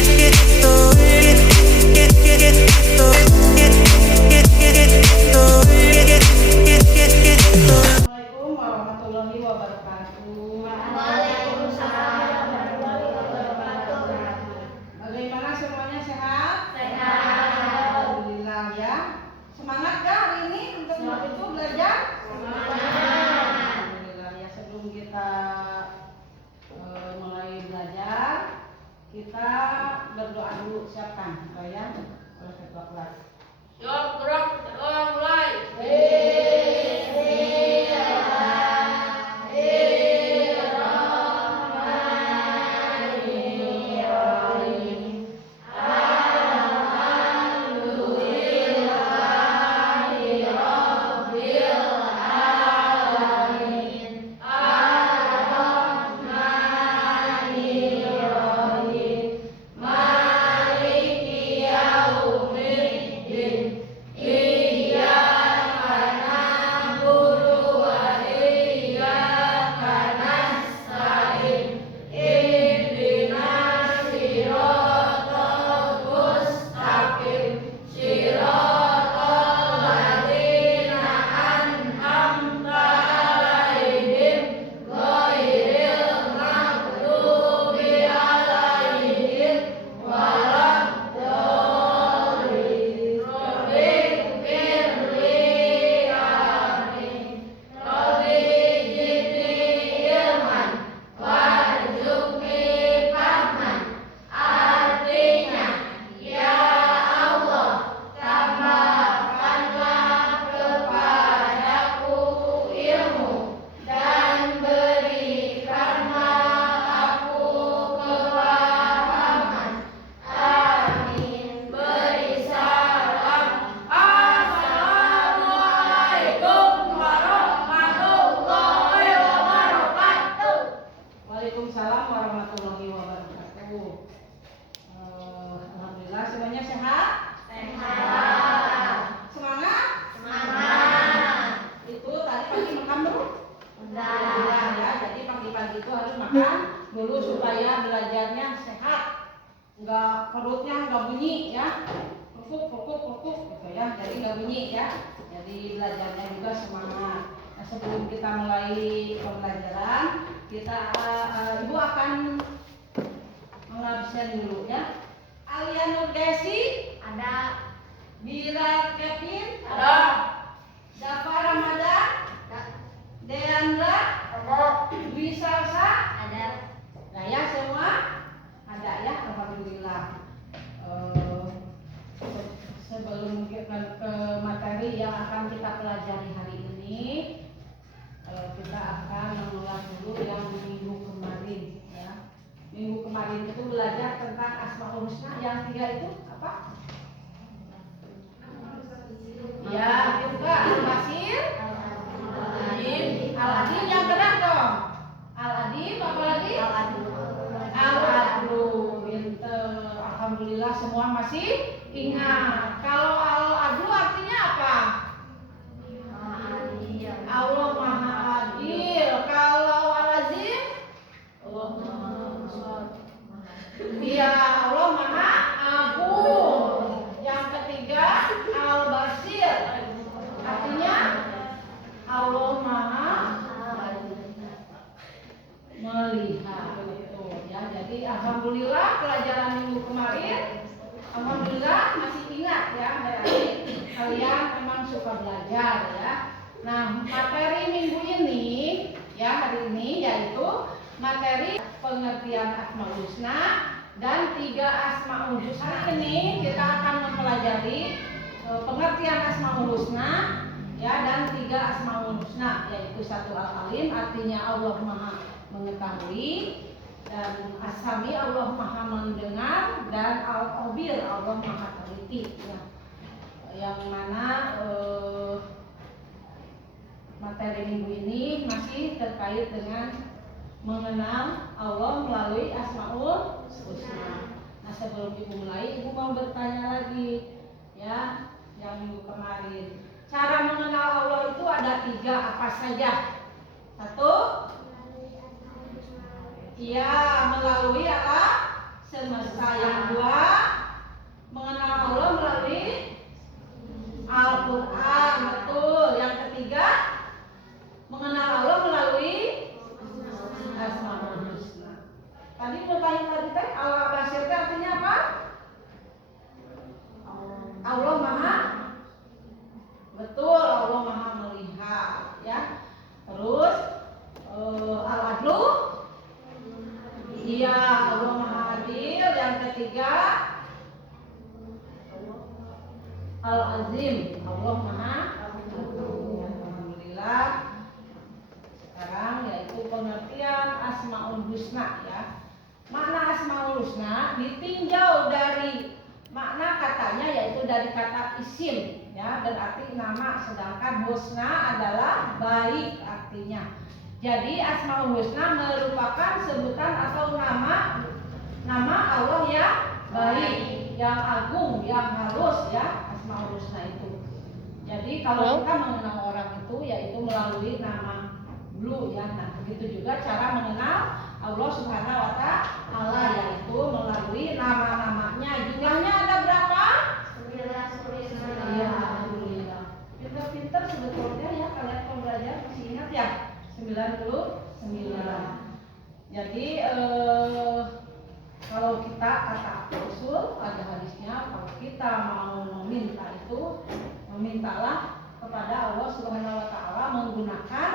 Assalamualaikum warahmatullahi wabarakatuh. Waalaikumsalam warahmatullahi wabarakatuh. Bagaimana semuanya, sehat? Sehat. Alhamdulillah ya. Semangat gak hari ini untuk itu belajar? Semangat. Alhamdulillah ya. Sebelum kita mulai belajar, kita berdoa dulu, siapkan supaya oleh ketua kelas. Yuk, gerak, mulai. Waalaikumsalam warahmatullahi wabarakatuh. Alhamdulillah semuanya sehat? Sehat. Semangat? Semangat. Itu tadi pagi makan dulu? Udah. Ya, jadi pagi-pagi itu harus makan dulu supaya belajarnya sehat. Perutnya enggak bunyi ya. Pukuk gitu ya. Jadi enggak bunyi ya. Jadi belajarnya juga semangat. Nah, sebelum kita mulai pembelajaran, kita Ibu akan mengabsen dulu ya. Alia Nurgesi, Ada. Bira Kevin, Ada. Dafa Ramadan, Deandra, Ada. Dwi Salsa, Ada. nah ya semua ada ya, alhamdulillah. Sebelum kita ke materi yang akan kita pelajari hari ini, kita akan mengulas dulu yang minggu kemarin ya. Minggu kemarin itu belajar tentang Asmaul Husna yang 3 itu apa? Ya, juga Al-Basir, Al-Adim yang benar dong. Al-Adim apa lagi? Al-Adlu. Alhamdulillah semua masih ingat. Kalau Al-Adlu artinya apa? Allah Maha Adil. Kalau Al-Azim? Iya, Allah Maha Agung. Yang ketiga Al-Basir. Artinya Allah Maha melihat. Ya, jadi alhamdulillah pelajaran minggu kemarin, alhamdulillah masih ingat ya, berarti kalian memang suka belajar ya. Nah, materi minggu ini ya, hari ini yaitu materi pengertian Asmaul Husna dan 3 Asmaul Husna. Hari ini kita akan mempelajari pengertian Asmaul Husna ya, dan 3 Asmaul Husna, yaitu 1 Al-Alim artinya Allah Maha mengetahui, dan As-Sami Allah Maha mendengar, dan Al-Khabir Allah Maha teliti ya. Yang mana materi minggu ini masih terkait dengan mengenal Allah melalui Asmaul Husna. Nah, sebelum Ibu mulai, Ibu mau bertanya lagi ya, yang minggu kemarin. Cara mengenal Allah itu ada 3, apa saja? 1, iya, melalui apa? semesta. Yang kedua, mengenal Allah melalui Al-Quran, betul. Yang ketiga, mengenal Allah melalui Asmaul Husna. Tadi tadi Allah Basir artinya apa? Allah Maha, betul, Allah Maha melihat, ya. Terus Al-Adlu, iya, Allah Maha Adil. Yang ketiga, Al-Azim, Allah Maha Agung. Alhamdulillah. Sekarang yaitu pengertian Asmaul Husna, ya. Makna Asmaul Husna ditinjau dari makna katanya, yaitu dari kata isim, ya, berarti nama, sedangkan husna adalah baik artinya. Jadi Asmaul Husna merupakan sebutan atau nama Allah yang baik, yang agung, yang halus, ya, Asmaul Husna itu. Jadi kalau kita mengenal orang itu yaitu melalui nama dulu, ya. Nah, begitu juga cara mengenal Allah Subhanahu wa Ta'ala, yaitu melalui nama-namanya. Jumlahnya ada berapa? 99. Iya, alhamdulillah. Pinter-pinter sebetulnya, ya, kalian kalau belajar masih ingat, ya, 99. Jadi kalau kita kata Rasul ada hadisnya, kalau kita mau meminta itu, memintalah kepada Allah Subhanahu wa Ta'ala menggunakan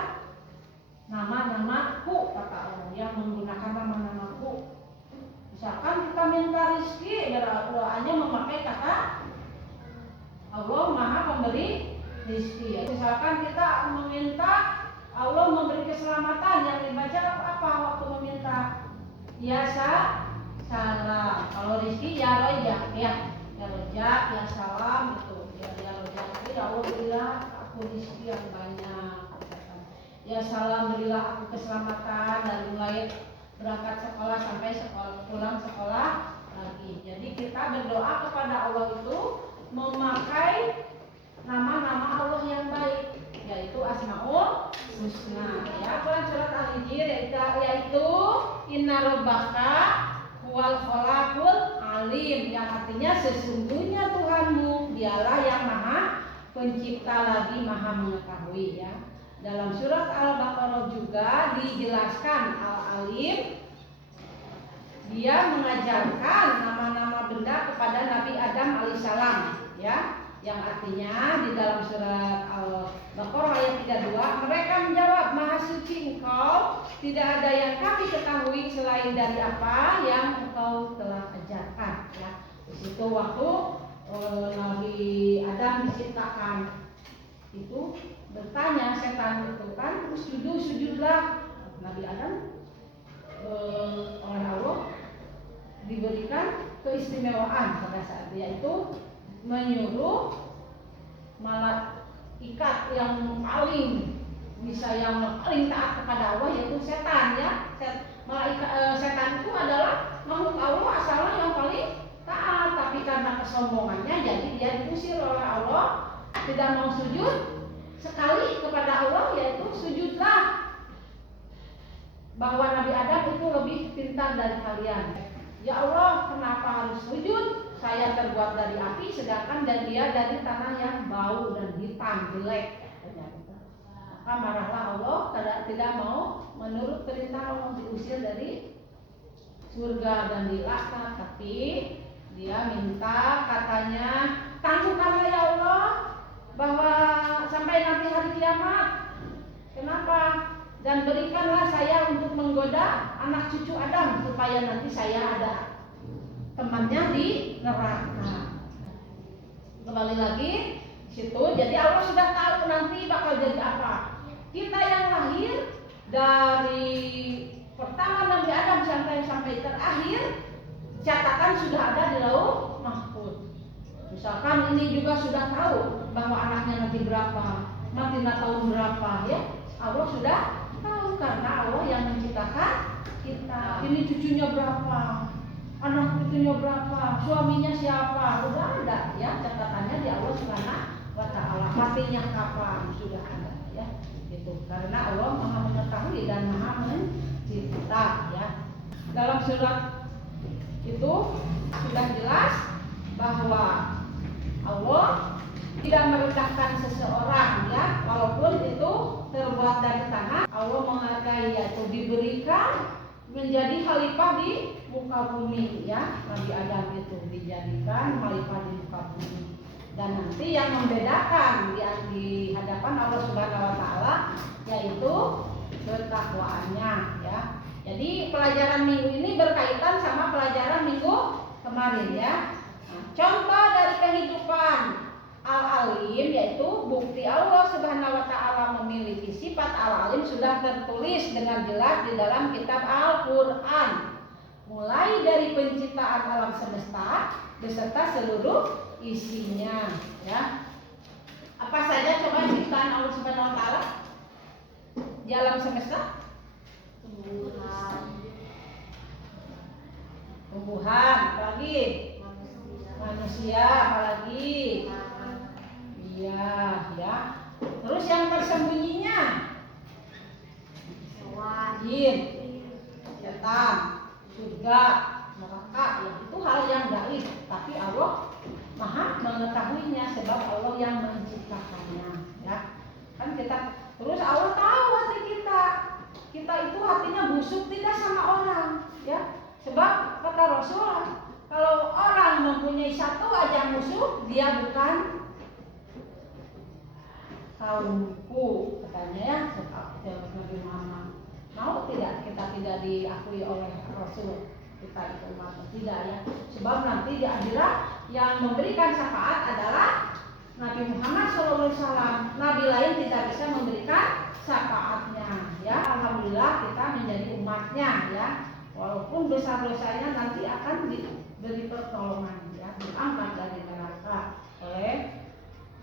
nama-namaku, kata Allah, yang menggunakan nama-namaku. Misalkan kita minta rezeki, doanya memakai kata Allah Maha Pemberi rezeki. Misalkan kita meminta Allah memberi keselamatan, yang dibaca apa waktu meminta? Ya salam. Kalau rezeki ya rojak, ya rojak, ya salam, gitu. Ya rojak, ya Allah berilah aku rezeki yang banyak. Ya salam, berilah aku keselamatan dari mulai berangkat sekolah sampai pulang sekolah lagi. Jadi kita berdoa kepada Allah itu memakai nama-nama Allah yang baik, yaitu Asmaul Husna. Ya, surat Al-Hijr yaitu Inna Rabbaka huwal khalaqul alim, yang artinya sesungguhnya Tuhanmu dialah yang maha pencipta lagi maha mengetahui, ya. Dalam surat Al-Baqarah juga dijelaskan Al-Alim, dia mengajarkan nama-nama benda kepada Nabi Adam alaihissalam, ya, yang artinya di dalam surat Al-Baqarah ayat 32, mereka menjawab, Maha suci Engkau, tidak ada yang kami ketahui selain dari apa yang Engkau telah ajarkan, ya. Di situ waktu Nabi Adam diciptakan itu bertanya setan itu kan, sujudlah. Nabi Adam oleh Allah diberikan keistimewaan pada saat dia itu menyuruh malaikat yang paling taat kepada Allah, yaitu setan, ya. Setan itu adalah makhluk Allah asalnya yang paling taat, tapi karena kesombongannya jadi dia diusir oleh Allah, tidak mau sujud sekali kepada Allah, yaitu sujudlah, bahwa Nabi Adam itu lebih pintar dari kalian. Ya Allah, kenapa harus sujud? Saya terbuat dari api, sedangkan dan dia dari tanah yang bau dan hitam, jelek. Maka marahlah Allah, tidak mau menurut perintah Allah, diusir dari surga dan dilaknat. Tapi dia minta, katanya, tangguhkanlah ya Allah, bahwa sampai nanti hari kiamat. Kenapa? Dan berikanlah saya untuk menggoda anak cucu Adam, supaya nanti saya ada temannya di neraka. Kembali lagi situ. Jadi Allah sudah tahu nanti bakal jadi apa. Kita yang lahir dari pertama Nabi Adam sampai terakhir, catatan sudah ada di Lauh Mahfuz. Misalkan ini juga sudah tahu bahwa anaknya nanti berapa, matinya tahun berapa, ya. Allah sudah tahu karena Allah yang menciptakan kita. Ini cucunya berapa, anak cucunya berapa, suaminya siapa, udah ada, ya, catatannya di Allah Subhanahu wa Ta'ala. Matinya kapan sudah ada, ya. Gitu. Karena Allah Maha mengetahui dan Maha mencipta, ya. Dalam surat itu menjadi khalifah di muka bumi ya. Nabi Adam itu dijadikan khalifah di muka bumi. Dan nanti yang membedakan di hadapan Allah Subhanahu wa taala yaitu ketakwaannya ya. Jadi pelajaran minggu ini berkaitan sama pelajaran minggu kemarin ya. Nah, contoh dari kehidupan Al-Alim yaitu bukti Allah Subhanahu wa taala memiliki sifat Al-Alim sudah tertulis dengan jelas di dalam kitab Al-Qur'an. Mulai dari penciptaan alam semesta beserta seluruh isinya ya. Apa saja coba ciptaan Allah Subhanahu wa taala di alam semesta? Tumbuhan, apalagi? Manusia, apalagi? Iya, ya. Terus yang tersembunyinya? Jin, setan, surga, neraka, ya itu hal yang gaib. Tapi Allah Maha mengetahuinya sebab Allah yang menciptakannya. Ya, kan kita terus Allah tahu hati kita. Kita itu hatinya busuk tidak sama orang, ya. Sebab kata Rasul, kalau orang mempunyai satu aja musuh, dia bukan kaumku, katanya ya, Nabi Muhammad. Mau tidak kita tidak diakui oleh Rasul kita itu mati tidak ya. Sebab nanti di akhirat yang memberikan syafaat adalah Nabi Muhammad SAW. Nabi lain tidak bisa memberikan syafaatnya ya. Alhamdulillah kita menjadi umatnya ya. Walaupun dosa-dosanya nanti akan diberi pertolongan ya, diangkat dari neraka oleh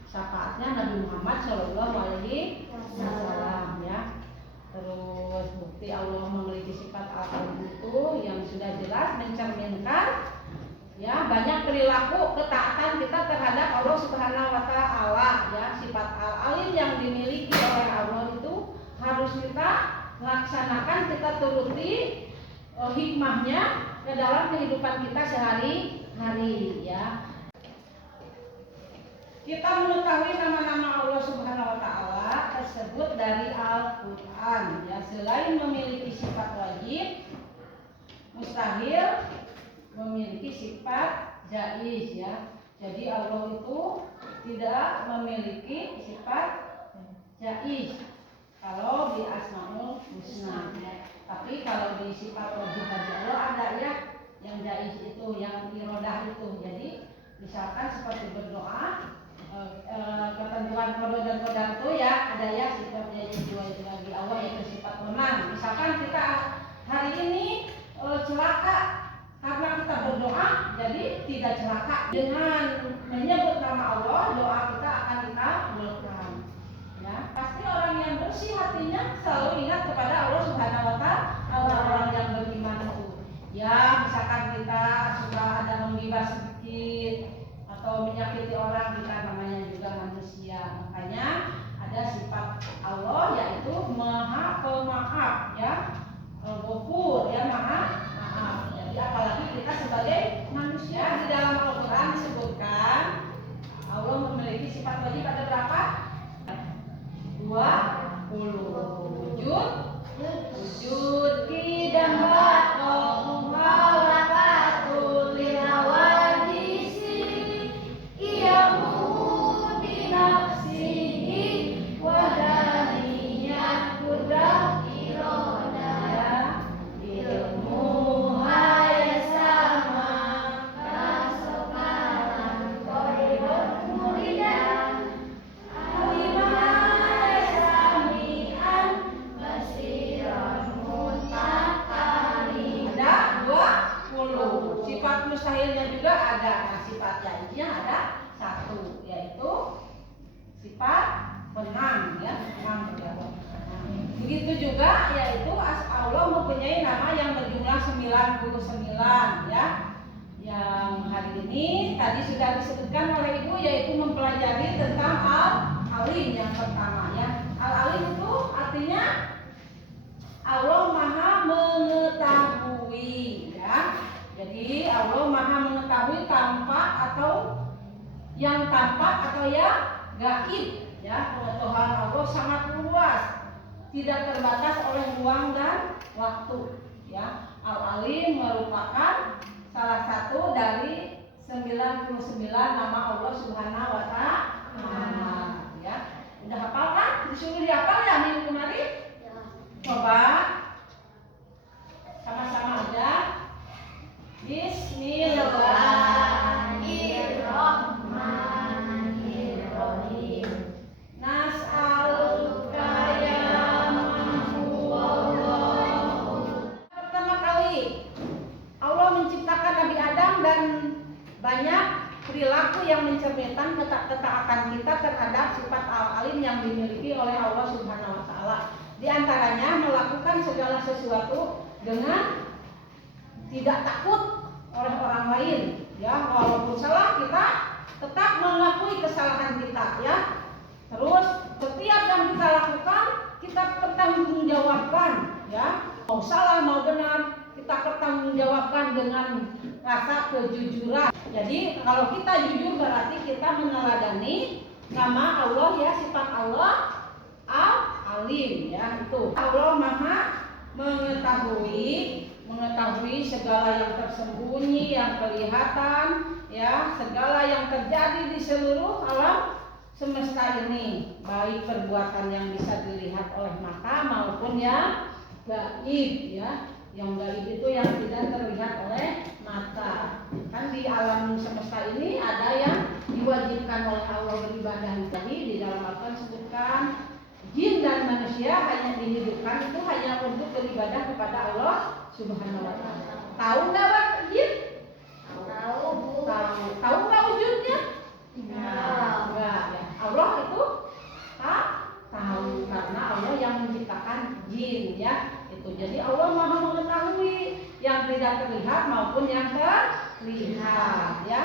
syafaatnya Nabi Muhammad SAW ya. Terus bukti Allah memiliki sifat Al-Alim itu yang sudah jelas mencerminkan ya banyak perilaku ketaatan kita terhadap Allah Subhanahu wa taala ya. Sifat Al-Alim yang dimiliki oleh Allah itu harus kita laksanakan, kita turuti hikmahnya ke dalam kehidupan kita sehari-hari ya. Kita mengetahui nama-nama Allah Subhanahu wa taala tersebut dari Al-Qur'an ya. Selain memiliki sifat wajib, mustahil memiliki sifat jaiz ya. Jadi Allah itu tidak memiliki sifat jaiz kalau di Asmaul Husna ya. Tapi kalau di sifat wajib bagi Allah ada ya yang jaiz itu, yang irodah itu. Jadi misalkan seperti berdoa, ketentuan kode dan kodar itu ya ada ya sifat jaiz itu bagi Allah yaitu sifat menang. Misalkan kita hari ini celaka karena kita berdoa jadi tidak celaka. Dengan menyebut nama Allah doa kita akan dikabulkan ya. Pasti orang yang bersih hatinya selalu ingat kepada Allah Subhanahu wa taala. Orang-orang yang beriman itu ya, misalkan kita suka ada menggibah sedikit atau menyakiti orang, kita namanya juga manusia. Makanya ada sifat Allah yaitu Maha Pemaaf ya, Ghafur ya, Maha Maaf. Jadi apalagi kita sebagai manusia. Di dalam Al-Qur'an disebutkan Allah memiliki sifat wajib ada berapa? 20. Wujud kidam baqo muhalakatul lihawadisi iyamu binafsihi wadaniyat kudrah irodah ilmu hayasama kasokalan koridor muridan sifat mustahilnya juga ada. Nah, sifat jaiznya ada satu yaitu sifat menang ya, menang berjawab. Begitu juga yaitu Allah mempunyai nama yang berjumlah 99 ya. Yang hari ini tadi sudah disebutkan oleh Ibu yaitu mempelajari tentang Al-Alim yang pertama ya. Al-Alim itu artinya Allah Maha mengetahui ya. Jadi Allah Maha mengetahui tampak atau yang tampak atau yang gaib ya. Pengetahuan Allah sangat luas, tidak terbatas oleh ruang dan waktu ya. Al-Alim merupakan salah satu dari 99 nama Allah Subhanahu wa Ta'ala, ya. Udah hafal kan? Disuruh dihafal ya minggu kemarin? Coba sama-sama aja. Bismillahirrahmanirrahim. Nas'aluka ya mahwallah. Pertama kali Allah menciptakan Nabi Adam dan banyak perilaku yang mencerminkan ketaatan kita terhadap sifat al-alim yang dimiliki oleh Allah Subhanahu wa Ta'ala. Di antaranya melakukan segala sesuatu dengan tidak takut oleh orang lain, ya. Walaupun salah kita tetap mengakui kesalahan kita, ya. Terus setiap yang kita lakukan kita pertanggungjawabkan, ya. Mau salah mau benar kita pertanggungjawabkan dengan rasa kejujuran. Jadi kalau kita jujur berarti kita meneladani nama Allah, ya, sifat Allah Al-Alim, ya. Itu Allah Maha mengetahui segala yang tersembunyi, yang kelihatan, ya, segala yang terjadi di seluruh alam semesta ini, baik perbuatan yang bisa dilihat oleh mata maupun yang gaib, ya. Yang gaib itu yang tidak terlihat oleh mata. Kan di alam semesta ini ada yang diwajibkan oleh Allah beribadah. Jadi di dalam Al-Quran disebutkan jin dan manusia hanya dihidupkan itu hanya untuk beribadah kepada Allah Subhanahu wa Ta'ala. Tahu nggak Pak jin? Tahu, Bu. Tahu nggak wujudnya? Enggak. Enggak, ya. Allah itu tahu karena Allah yang menciptakan jin, ya. Itu jadi Allah Maha mengetahui yang tidak terlihat maupun yang terlihat, ya.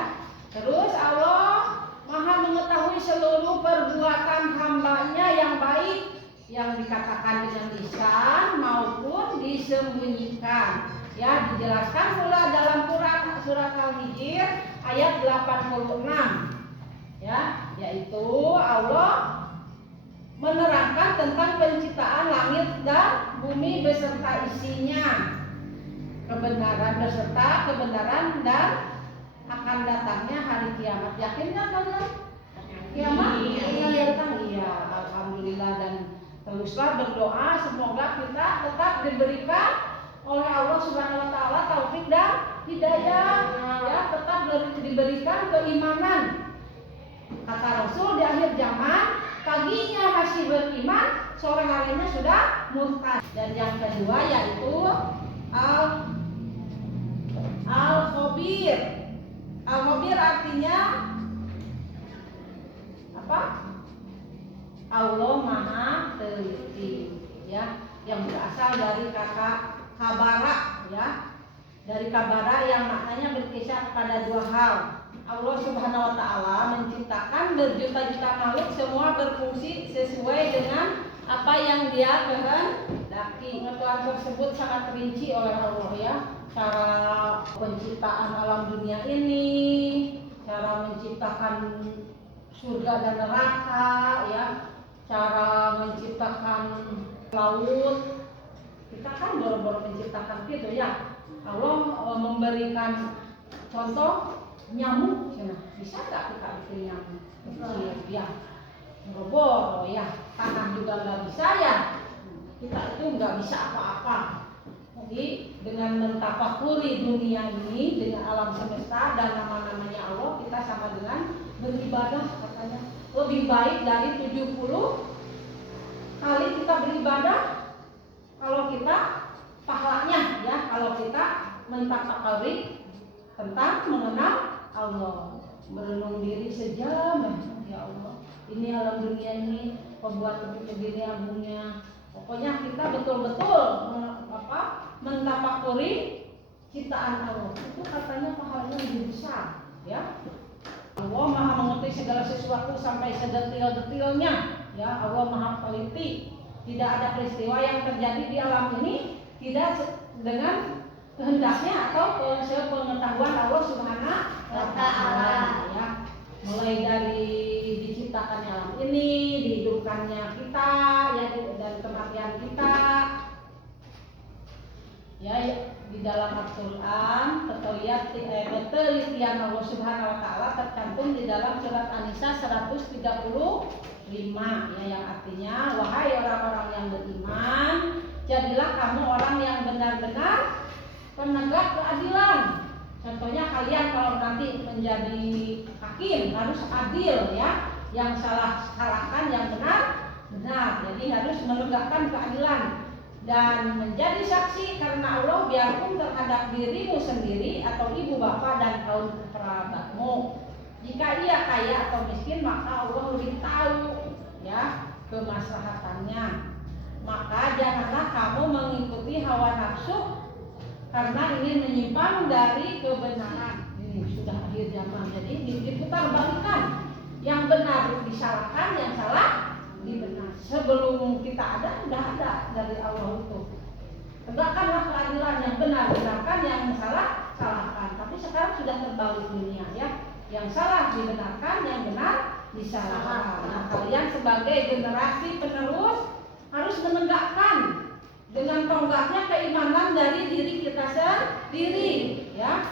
Terus Allah Maha mengetahui seluruh perbuatan hambanya yang baik, yang dikatakan dengan lisan maupun disembunyikan, ya. Dijelaskan pula dalam surat Al-Hijr ayat 86, ya, yaitu Allah menerangkan tentang penciptaan langit dan bumi beserta isinya, kebenaran dan akan datangnya hari kiamat. Yakin nggak kalian? Kiamat akan datang? Iya, alhamdulillah. Dan teruslah berdoa semoga kita tetap diberikan oleh Allah Subhanahu wa Ta'ala taufik dan hidayah, ya, tetap diberikan keimanan. Kata Rasul di akhir zaman, paginya masih beriman, sore harinya sudah murtad. Dan yang kedua yaitu Al-Khabir. Al-Khabir artinya apa? Allah Maha Teliti, ya, yang berasal dari kata kabara, ya. Dari kabara yang maknanya berkisar kepada dua hal. Allah Subhanahu wa Ta'ala menciptakan berjuta-juta makhluk, semua berfungsi sesuai dengan apa yang Dia kehendaki. Pengetahuan tersebut sangat rinci oleh Allah, ya. Cara penciptaan alam dunia ini, cara menciptakan surga dan neraka, ya, cara menciptakan laut. Kita kan baru-baru menciptakan gitu, ya. Allah memberikan contoh nyamuk, bisa nggak kita bikin nyamuk kecil, ya, boro-boro, ya. Tanah juga nggak bisa, ya. Kita itu nggak bisa apa-apa. Jadi dengan mentafakuri dunia ini dengan alam semesta dan nama-namanya Allah, kita sama dengan beribadah, katanya lebih baik dari 70 kali kita beribadah kalau kita pahalanya, ya, kalau kita mentafakuri tentang mengenal Allah, merenung diri sejam, ya Allah, ini alam dunia ini pembuat begini agungnya. Pokoknya kita betul-betul mentafakuri ciptaan Allah, itu katanya pahalanya lebih besar, ya. Allah Maha mengerti segala sesuatu sampai sedetil-detilnya, ya. Allah Maha teliti. Tidak ada peristiwa yang terjadi di alam ini tidak dengan kehendaknya atau sepengetahuan Allah Subhanahu wa Ta'ala, ya. Mulai dari diciptakannya alam ini, dihidupkannya kita, ya, dan kematian kita, ya, Quran penelitian Allah Subhanahu wa taala tercantum di dalam surat An-Nisa 135 ya, yang artinya wahai orang-orang yang beriman, jadilah kamu orang yang benar-benar penegak keadilan. Contohnya kalian kalau nanti menjadi hakim harus adil ya, yang salah salahkan, yang benar benar. Jadi harus menegakkan keadilan dan menjadi saksi karena Allah biarpun terhadap dirimu sendiri atau ibu bapak dan kaum kerabatmu. Jika ia kaya atau miskin maka Allah lebih tahu ya kemaslahatannya. Maka janganlah kamu mengikuti hawa nafsu karena ingin menyimpang dari kebenaran. Ini sudah akhir zaman, jadi diputar balikan. Yang benar disalahkan, yang salah dibenar. Sebelum kita ada, sudah ada dari Allah itu. Tegakkanlah keadilan, yang benar benarkan, yang salah salahkan. Tapi sekarang sudah terbalik dunia ya. Yang salah dibenarkan, yang benar disalahkan. Nah, kalian sebagai generasi penerus harus menegakkan dengan tonggaknya keimanan dari diri kita sendiri ya.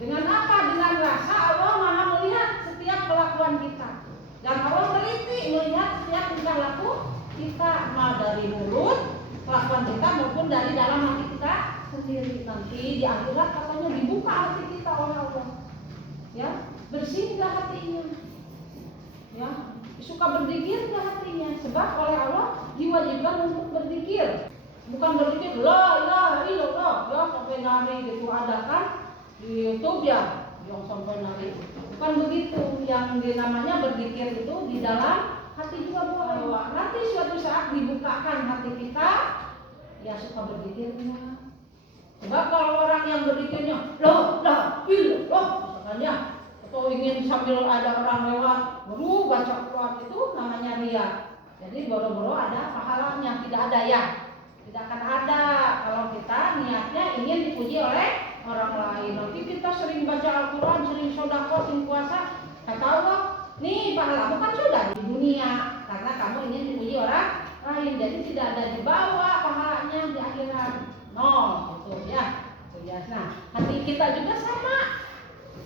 Dengan apa? Dengan rasa Allah Maha melihat setiap kelakuan kita. Dan Allah teliti melihat setiap tingkah laku kita, mau dari mulut kelakuan kita maupun dari dalam hati kita sendiri. Nanti di akhirat katanya dibuka hati kita oleh Allah. Ya, bersih nggak hatinya? Ya, suka berzikir nggak hatinya? Sebab oleh Allah diwajibkan untuk berzikir. Bukan berzikir la ilaha illallah ya sampai nari gitu, ada kan di YouTube ya yang sampai nari. Bukan begitu, yang namanya berzikir itu di dalam hati juga boleh. Nanti suatu saat dibukakan hati kita, ya suka berzikirnya. Sebab kalau orang yang berzikirnya la illallah misalkan ya, atau ingin sambil ada orang lewat baru baca Quran, itu namanya riya. Jadi boro-boro ada pahalanya, tidak ada ya. Tidak akan ada kalau kita niatnya ingin dipuji oleh orang lain. Nanti kita sering baca Al-Quran, sering sedekah, sering puasa, kata Allah, nih pahalamu kan sudah di dunia karena kamu ingin dipuji orang lain. Jadi tidak ada di bawah pahalanya di akhirat, nol gitu ya. Nah, hati kita juga sama.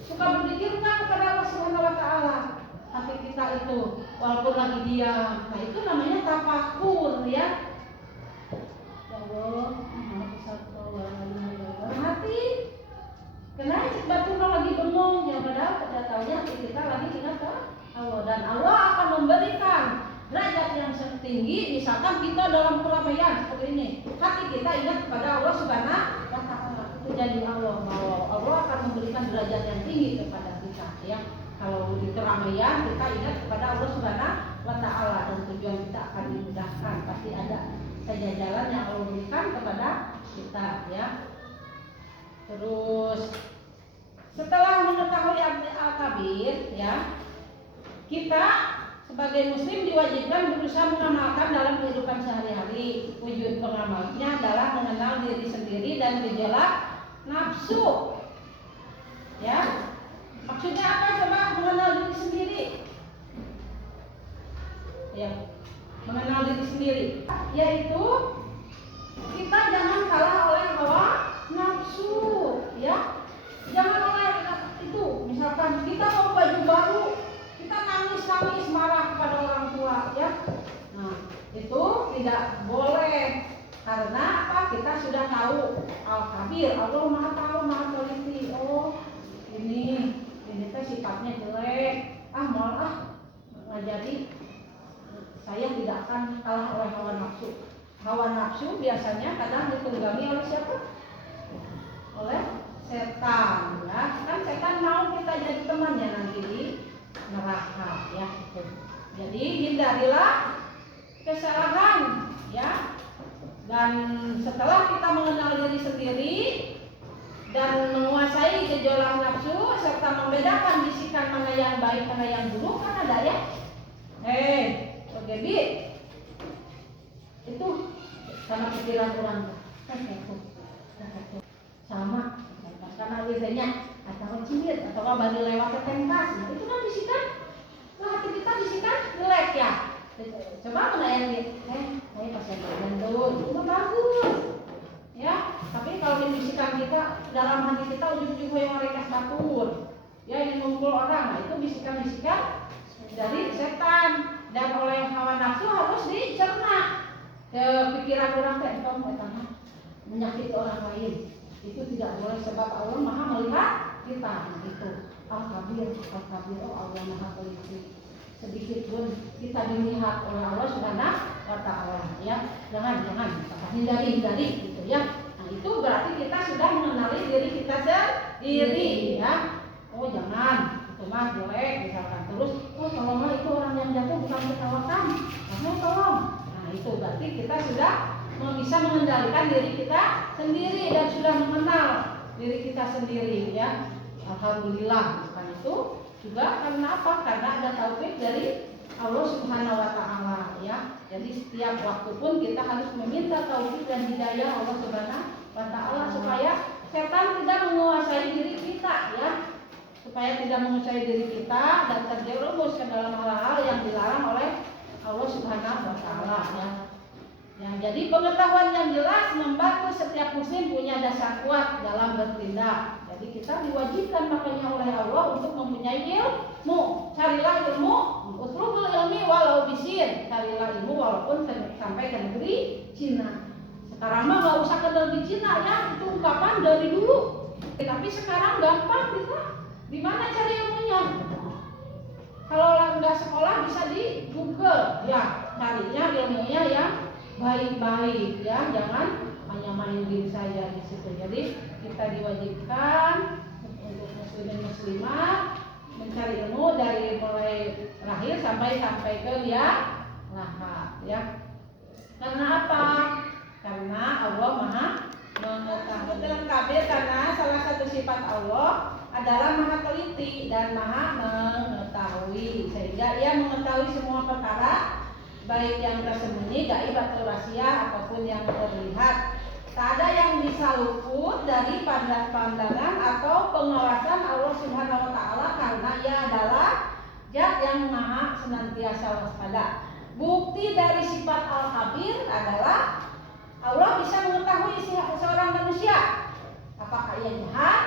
Suka berzikir nggak kepada Allah Subhanahu wa taala? Hati kita itu walaupun lagi diam. Nah, itu namanya tafakur ya. Hati karena batu lagi bengong ya, padahal tidak tahunya kita lagi ingat ke Allah, dan Allah akan memberikan derajat yang tinggi. Misalkan kita dalam keramaian seperti ini, hati kita ingat kepada Allah Subhanahu wa taala, itu jadi Allah akan memberikan derajat yang tinggi kepada kita ya. Kalau di keramaian kita ingat kepada Allah Subhanahu wa taala dan tujuan kita akan dimudahkan, pasti ada saja jalan yang Allah berikan kepada kita ya. Terus setelah mengetahui arti al-kabir ya, kita sebagai muslim diwajibkan berusaha mengamalkan dalam kehidupan sehari-hari. Wujud pengamalnya adalah mengenal diri sendiri dan gejolak nafsu ya. Maksudnya apa coba mengenal diri sendiri ya? Mengenal diri sendiri yaitu kita jangan kalah oleh hawa nafsu ya. Jangan oleh itu, misalkan kita mau baju baru, kita nangis marah kepada orang tua ya. Nah, itu tidak boleh. Karena apa? Kita sudah tahu al-kabir, Allah Maha tahu, Maha teliti. Oh, ini teh sifatnya jelek. Malah nggak jadi. Saya tidak akan kalah oleh hawa nafsu. Hawa nafsu biasanya kadang ditunggangi oleh siapa? Oleh setan ya. Kan setan mau kita jadi temannya nanti di neraka ya. Jadi hindarilah kesalahan ya. Dan setelah kita mengenal diri sendiri dan menguasai gejolak nafsu serta membedakan bisikan mana yang baik mana yang buruk, kan ada ya. Jadi itu sama pikiran orang sama karena biasanya atau cilir atau baru lewat ke tempat, nah, itu kan bisikan, nah hati kita bisikan jelek ya. Coba menayang saya pasien badan dulu, itu bagus ya. Tapi kalau di bisikan kita, dalam hati kita ujung-ujungnya yang mereka batur, ya ingin mengumpul orang, nah itu bisikan-bisikan dari setan. Dan oleh hawa nafsu harus dicerna. Pikiran orang teh menyakiti orang lain itu tidak boleh, sebab Allah Maha melihat kita. Itu Al-Kabir, Al-Kabir, oh Allah Maha teliti. Sedikit pun kita dilihat oleh Allah Subhanahu wa Ta'ala, ya. Jangan hindari gitu ya. Nah, itu berarti kita sudah mengenali diri kita sendiri, ya. Oh jangan, itu mah boleh misalkan. Terus, oh kalau itu orang yang jatuh bukan ketawakan, kamu tolong. Nah itu berarti kita sudah bisa mengendalikan diri kita sendiri dan sudah mengenal diri kita sendiri, ya. Alhamdulillah. Bukan itu juga karena apa? Karena ada taufik dari Allah Subhanahu wa Ta'ala, ya. Jadi setiap waktu pun kita harus meminta taufik dan hidayah Allah Subhanahu wa Ta'ala supaya setan tidak menguasai diri kita, ya. Supaya tidak menguasai diri kita dan terjerumus ke dalam hal-hal yang dilarang oleh Allah Subhanahu wa Ta'ala, ya. Ya, jadi pengetahuan yang jelas membantu setiap muslim punya dasar kuat dalam bertindak. Jadi kita diwajibkan makanya oleh Allah untuk mempunyai ilmu. Carilah ilmu, utlubul ilmi walau bisin. Carilah ilmu walaupun sampai ke negeri Cina. Sekarang mah nggak usah ke negeri Cina, ya, itu ungkapan dari dulu. Tapi sekarang gampang kita. Di mana cari ilmunya? Kalau nggak sekolah bisa di Google, ya, carinya ilmunya yang baik-baik, ya, jangan hanya main game saja di situ. Jadi kita diwajibkan untuk muslim dan muslimah mencari ilmu dari mulai lahir sampai ke lahat, ya. Karena apa? Karena Allah Maha mengetahui. Dalam kabir karena salah satu sifat Allah adalah Maha teliti dan Maha mengetahui, sehingga Ia mengetahui semua perkara, baik yang tersembunyi, gaib atau rahasia, apapun yang terlihat. Tak ada yang bisa luput dari pandangan atau pengawasan Allah Subhanahu wa Ta'ala karena Ia adalah Zat yang Maha senantiasa waspada. Bukti dari sifat Al-Khabir adalah Allah bisa mengetahui seorang manusia apakah ia jahat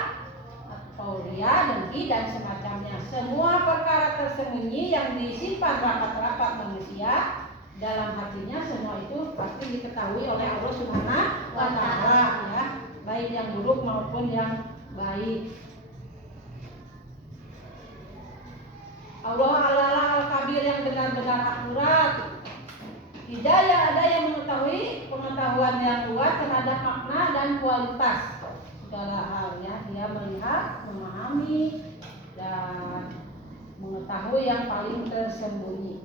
atau ria, dengki dan semacamnya. Semua perkara tersembunyi yang disimpan rapat-rapat manusia dalam hatinya, semua itu pasti diketahui oleh Allah Subhanahu wa Ta'ala, ya, baik yang buruk maupun yang baik. Allah adalah Al-Kabir yang benar-benar akurat. Tidak ada yang mengetahui pengetahuan yang luas terhadap makna dan kualitas segala hal, ya. Dia melihat, memahami dan mengetahui yang paling tersembunyi.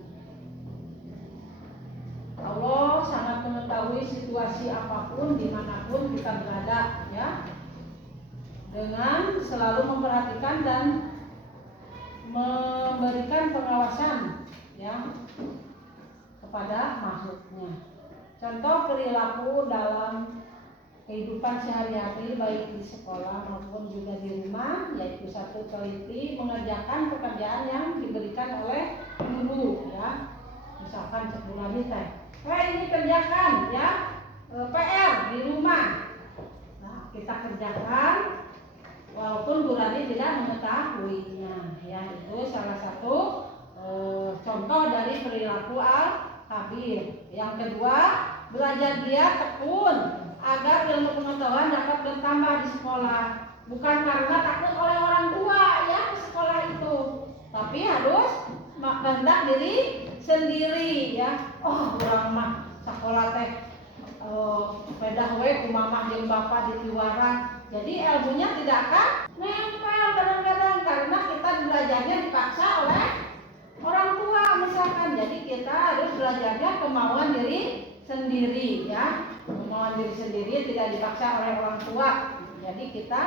Allah sangat mengetahui situasi apapun dimanapun kita berada, ya, dengan selalu memperhatikan dan memberikan pengawasan, ya, kepada makhluknya. Contoh perilaku dalam kehidupan sehari-hari baik di sekolah maupun juga di rumah, yaitu satu, teliti mengerjakan pekerjaan yang diberikan oleh guru, ya. Misalkan sekolah teh, ini kerjakan, ya, PR di rumah. Nah, kita kerjakan walaupun gurani tidak mengetahuinya, ya. Itu salah satu contoh dari perilaku Al-Kabir. Yang kedua, belajar giat tekun agar ilmu pengetahuan dapat bertambah di sekolah. Bukan karena takut oleh orang tua, ya, ke sekolah itu, tapi harus kehendak diri sendiri, ya. Oh, orang mah sekolah teh pedah we ku mamah jeung bapak di luaran. Jadi ilmunya tidak akan nempel kadang-kadang karena kita belajarnya dipaksa oleh orang tua misalkan. Jadi kita harus belajarnya kemauan diri sendiri, ya. Kemauan diri sendiri tidak dipaksa oleh orang tua. Jadi kita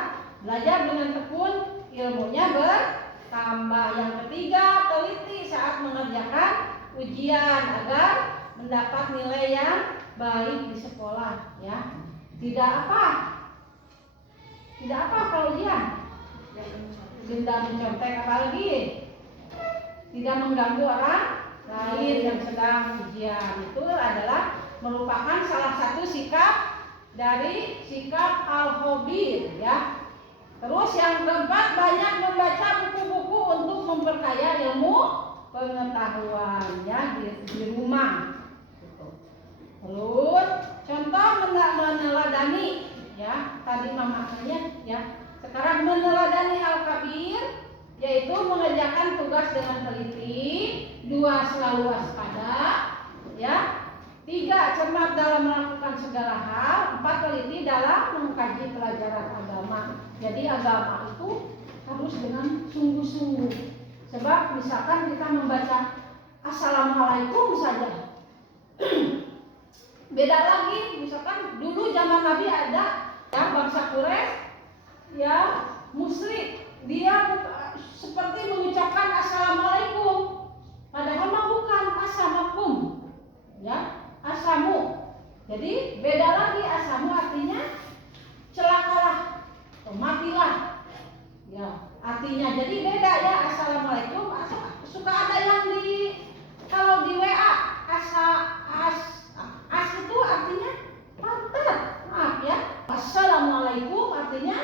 belajar dengan tekun, ilmunya bertambah. Yang ketiga, teliti saat mengerjakan ujian agar mendapat nilai yang baik di sekolah, ya. Tidak apa kalau ujian, tidak mencontek, apalagi tidak mengganggu orang lain yang sedang ujian. Itu adalah merupakan salah satu sikap dari sikap al-khabir ya. Terus yang keempat, banyak membaca buku-buku untuk memperkaya ilmu pengetahuannya di rumah. Terus contoh meneladani ya, tadi maknanya ya. Sekarang meneladani al-kabir yaitu mengerjakan tugas dengan teliti, 2 selalu waspada ya, 3 cermat dalam melakukan segala hal, 4 teliti dalam mengkaji pelajaran agama. Jadi agama itu harus dengan sungguh-sungguh. Sebab misalkan kita membaca Assalamualaikum saja beda lagi. Misalkan dulu zaman Nabi ada ya bangsa Quraisy ya musyrik, dia seperti mengucapkan Assalamualaikum padahal mah bukan Assalamualaikum ya, asamu. Jadi beda lagi, asamu artinya celakalah, matilah ya artinya. Jadi beda ya. Assalamualaikum suka ada yang kalau di WA as itu artinya pantat, maaf ya. Assalamualaikum artinya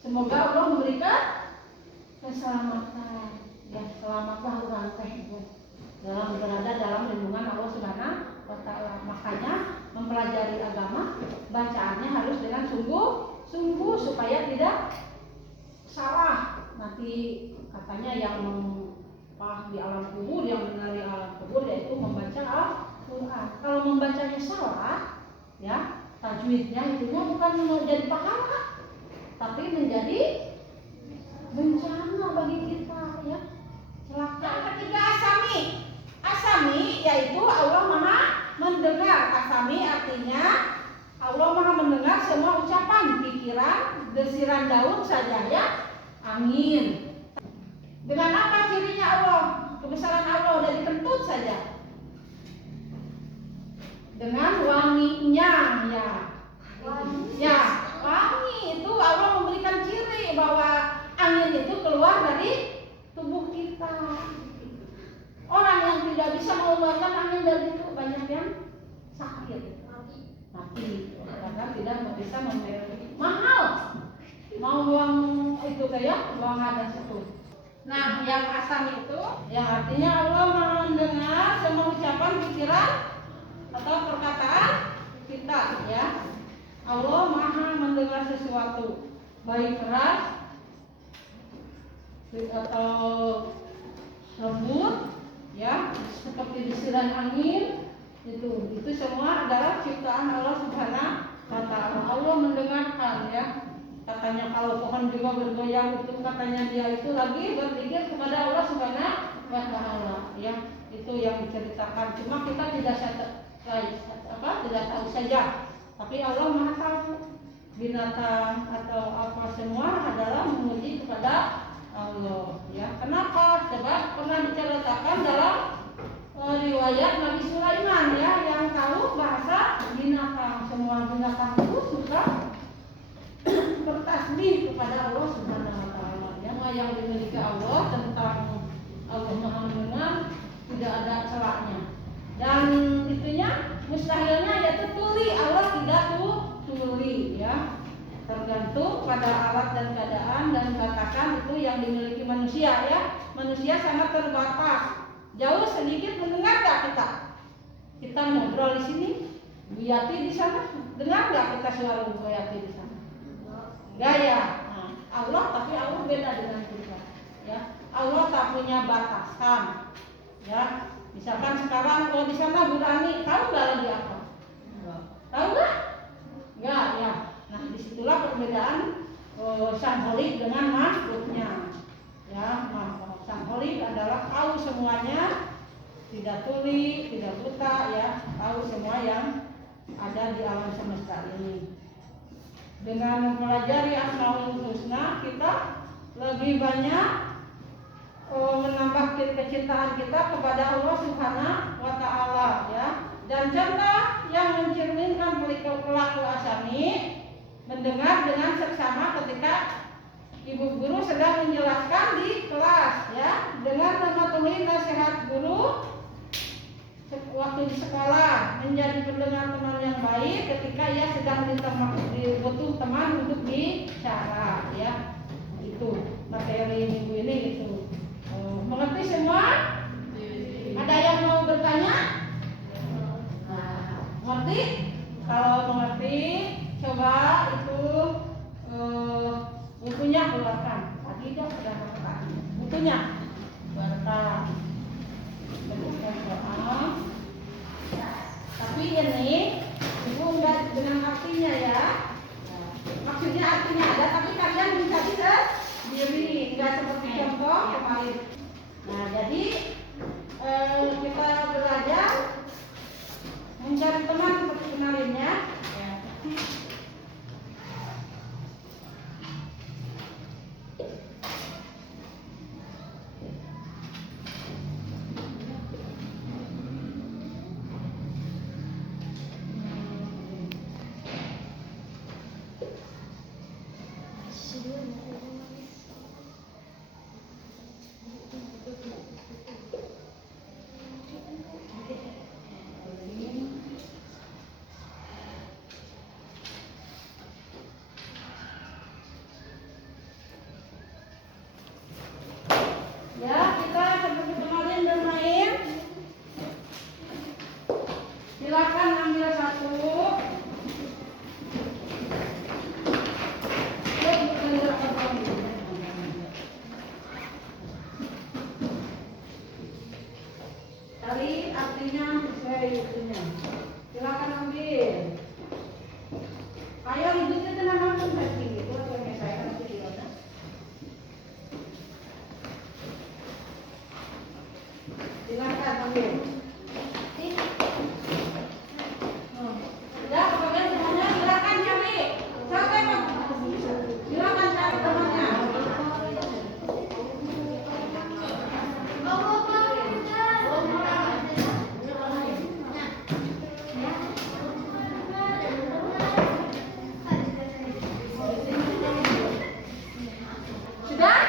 semoga Allah memberikan keselamatan ya, selamatlah orang teh dalam berada dalam lindungan Allah Subhanahu wa Ta'ala. Makanya mempelajari agama bacaannya harus dengan sungguh-sungguh supaya tidak salah. Nanti katanya yang di alam kubur, yang benar di alam kubur yaitu membaca Al-Quran. Kalau membacanya salah ya, tajwidnya itunya bukan menjadi pahala tapi menjadi bencana bagi kita ya, celaka. Yang ketiga asami yaitu Allah Maha mendengar. Asami artinya Allah Maha mendengar semua ucapan, pikiran, desiran daun saja ya, angin. Dengan apa cirinya Allah? Kebesaran Allah udah dikentut saja. Dengan wanginya ya. Ya, wangi itu Allah memberikan ciri bahwa angin itu keluar dari tubuh kita. Orang yang tidak bisa mengeluarkan angin dari itu banyak yang sakit, mati karena tidak bisa membeli mahal. Mau uang itu kayak uang ada situ. Nah, yang asam itu yang artinya Allah mendengar semua ucapan, pikiran atau perkataan kita ya. Allah Maha mendengar sesuatu baik keras atau lembut ya, seperti desiran angin. Itu semua adalah ciptaan Allah Subhanahu wa Ta'ala. Allah mendengarkan ya. Katanya kalau pohon juga bergoyang itu katanya dia itu lagi berpikir kepada Allah Subhanahu wa Ta'ala ya. Itu yang diceritakan. Cuma kita tidak tahu saja. Tapi Allah Maha tahu. Binatang atau apa semua adalah memuji kepada Allah ya. Kenapa? Sebab pernah diceritakan dalam riwayat Nabi Sulaiman ya, yang tahu bahasa binatang. Semua binatang itu suka bertasbih kepada Allah Subhanahu wa Ta'ala. Yang dimiliki Allah tentang Allah Maha mendengar tidak ada celahnya. Dan itunya mustahilnya yaitu tuli. Allah tidak tuli ya. Tergantung pada alat dan keadaan, dan katakan itu yang dimiliki manusia ya. Manusia sangat terbatas. Jauh sedikit mendengar gak kita? Kita ngobrol di sini, Bu Yati di sana, dengar gak kita suara Bu Yati di sana? Gaya. Nah, Allah, tapi Allah beda dengan kita ya. Allah tak punya batasan ya. Misalkan sekarang kalau di sana Bu Rani tahu nggak lagi apa? Tahu nggak? Nggak ya. Nah disitulah perbedaan sang holik dengan makhluknya ya. Sang holik adalah tahu semuanya, tidak tuli, tidak buta ya, tahu semua yang ada di alam semesta ini. Dengan mempelajari Asmaul Husna kita lebih banyak menambah kecintaan kita kepada Allah Subhanahu wa Ta'ala ya. Dan contoh yang mencerminkan perilaku asami, mendengar dengan seksama ketika ibu guru sedang menjelaskan di kelas ya, dengan mematuhi nasihat guru waktu di sekolah menjadi pendengar teman yang baik ketika ia sedang butuh teman untuk bicara, ya. Itu materi minggu ini itu. Mengerti semua? Ada yang mau bertanya? Mengerti? Kalau mengerti, coba itu bukunya keluarkan. Tadi dia sudah keluarkan bukunya. Keluarkan. Berikan doa. Tapi ini ibu udah dengan artinya ya. Maksudnya artinya ada, tapi kalian bisa sendiri, nggak seperti contoh kemarin. Nah, jadi kita belajar mencari teman seperti kemarin ya. Ya, kita seperti kemarin bermain. Silakan ambil satu. Cari artinya sesuai itunya. Silakan ambil. Ayo ibu tenang langsung tadi. Itu yang saya kan di mana? Silakan ambil. Ya, pokoknya semuanya silakan cari. Silakan cari temannya. Sudah?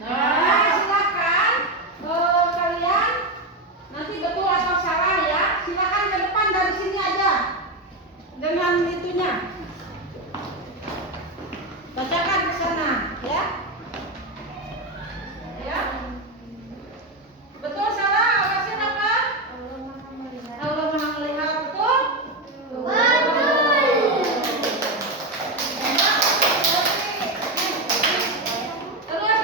Nah, silakan kalian nanti betul atau salah ya. Silakan ke depan dari sini aja dengan itunya. Bacakan ke sana, ya. Ya. Betul salah? Alasan apa? Allah Maha melihat, betul? Terus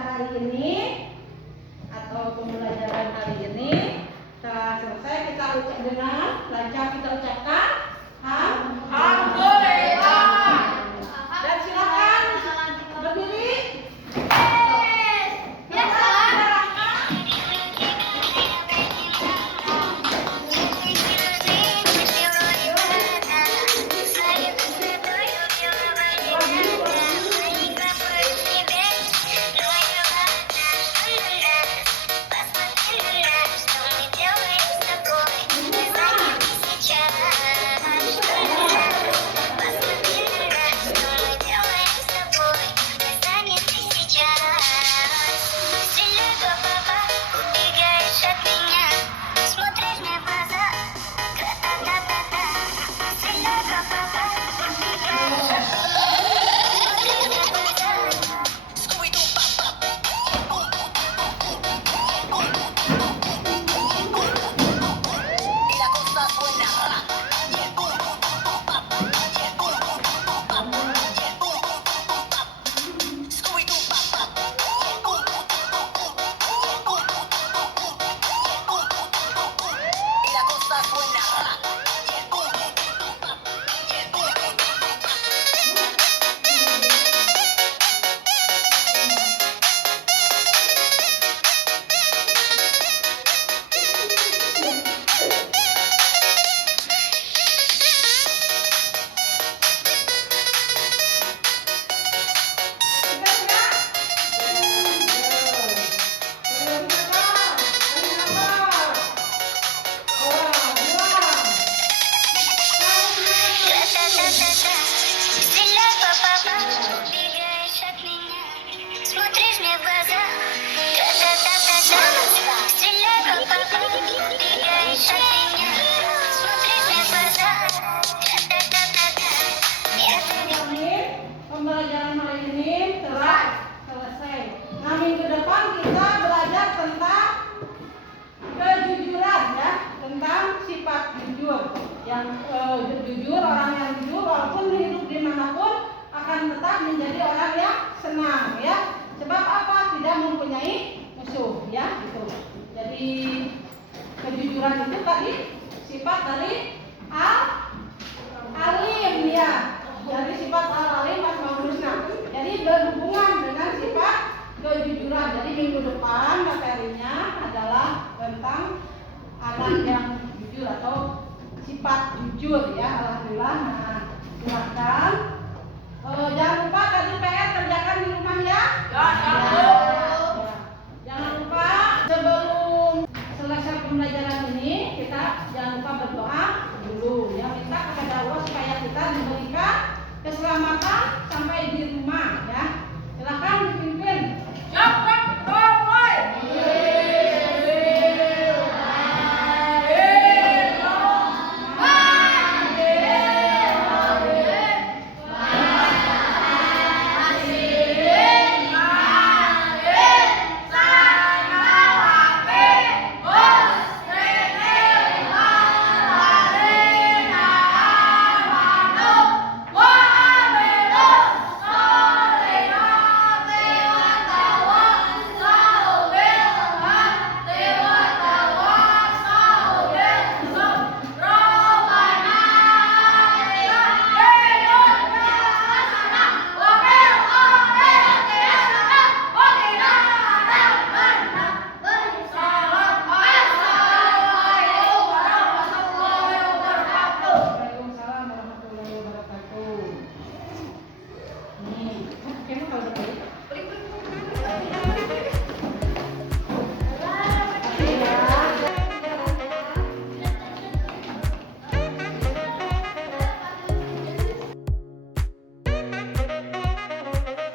kita hari ini atau pembelajaran hari ini telah selesai. Kita ucap dengan lancar, kita ucapkan alhamdulillah. Dan silakan berdiri. Pembelajaran hari ini telah selesai. Nah, minggu depan kita belajar tentang kejujuran, ya, tentang sifat jujur. Yang jujur, orang yang jujur walaupun hidup dimanapun akan tetap menjadi orang yang senang, ya. Sebab apa? Tidak mempunyai musuh, ya, gitu. Jadi kejujuran itu tadi sifat dari alim, ya. Dari sifat al-alim asmaul-husna. Jadi berhubungan dengan sifat kejujuran. Jadi minggu depan materinya adalah tentang anak yang jujur atau sifat jujur, ya. Alhamdulillah. Nah, silakan. Jangan lupa tadi PR kerjakan di rumah, ya. Ya. Jangan lupa sebelum selesai pembelajaran ini kita jangan lupa berdoa dulu, ya. Minta kepada Allah supaya kita diberikan keselamatan sampai di rumah, ya. Silakan dipimpin.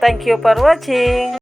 Thank you for watching.